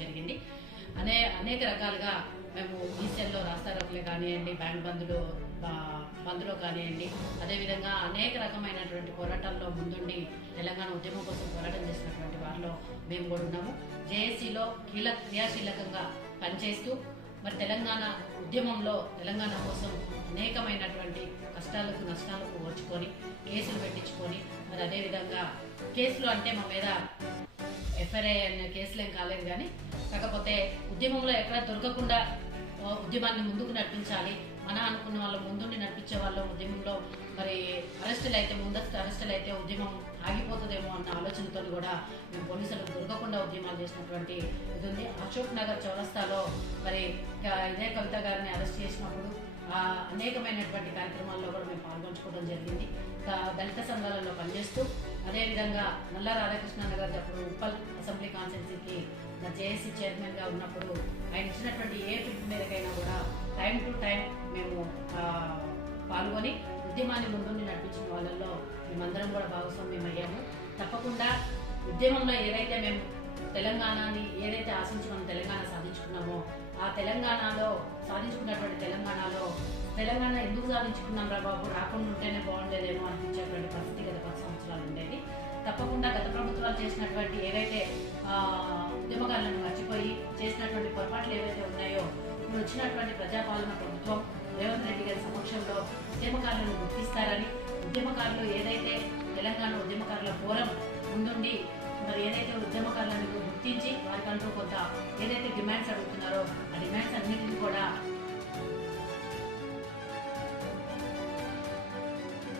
జరిగింది. అనే అనేక రకాలుగా మేము ఈసెల్లో రాస్తారోకులే కానివ్వండి బ్యాంక్ బంధులు బా- బంద్లో కానివ్వండి అదేవిధంగా అనేక రకమైనటువంటి పోరాటాల్లో ముందుండి తెలంగాణ ఉద్యమం కోసం పోరాటం చేసినటువంటి వారిలో మేము కూడా ఉన్నాము. జేఏసీలో కీలక క్రియాశీలకంగా పనిచేస్తూ మరి తెలంగాణ ఉద్యమంలో తెలంగాణ కోసం అనేకమైనటువంటి కష్టాలకు నష్టాలకు ఓర్చుకొని కేసులు పెట్టించుకొని మరి అదేవిధంగా కేసులు అంటే మా మీద ఎఫ్ఐఆర్ అనే కేసులు ఏం కాలేదు కానీ కాకపోతే ఉద్యమంలో ఎక్కడ దొరకకుండా ఉద్యమాన్ని ముందుకు నడిపించాలి మన అనుకున్న వాళ్ళు ముందుండి నడిపించే వాళ్ళు ఉద్యమంలో మరి అరెస్టులు అయితే ముందస్తు అరెస్టులు అయితే ఉద్యమం ఆగిపోతుందేమో అన్న ఆలోచనతో కూడా మేము పోలీసులకు దొరకకుండా ఉద్యమాలు చేసినటువంటి ఇది ఉంది. అశోక్ నగర్ చౌరస్తాలో మరి ఇదే కవిత గారిని అరెస్ట్ చేసినప్పుడు అనేకమైనటువంటి కార్యక్రమాల్లో కూడా మేము పాల్గొంచుకోవడం జరిగింది. దళిత సంఘాలలో పనిచేస్తూ అదేవిధంగా నల్ల రాధాకృష్ణ గారు అప్పుడు ఉప్పల్ అసెంబ్లీ కాన్స్టిట్యున్సీకి నా జేఏసీ చైర్మన్గా ఉన్నప్పుడు ఆయన ఇచ్చినటువంటి ఏ పిలుపు మీదకైనా కూడా టైం టు టైం మేము పాల్గొని ఉద్యమాన్ని ముందుండి నడిపించిన వాళ్ళల్లో మేమందరం కూడా భాగస్వామ్యం అయ్యాము తప్పకుండా ఉద్యమంలో ఏదైతే మేము తెలంగాణని ఏదైతే ఆశించి మనం తెలంగాణ సాధించుకున్నామో ఆ తెలంగాణలో సాధించుకున్నటువంటి తెలంగాణలో తెలంగాణ ఎందుకు సాధించుకున్నాం రా బాబు? రాకుండా ఉంటేనే బాగుండేదేమో గత చేసినటువంటి ఏవైతే ఉద్యమకాలను మర్చిపోయి చేసినటువంటి పొరపాట్లు ఏవైతే ఉన్నాయో ఇప్పుడు వచ్చినటువంటి ప్రజాపాలన ప్రభుత్వం రేవంత్ రెడ్డి గారి సమక్షంలో ఉద్యమకారులను గుర్తిస్తారని ఉద్యమకారులు ఏదైతే తెలంగాణ ఉద్యమకారుల ఫోరం ముందుండి మరి ఏదైతే ఉద్యమకారులను గుర్తించి వారికంటూ కొంత ఏదైతే డిమాండ్స్ అడుగుతున్నారో ఆ డిమాండ్స్ అన్నింటినీ కూడా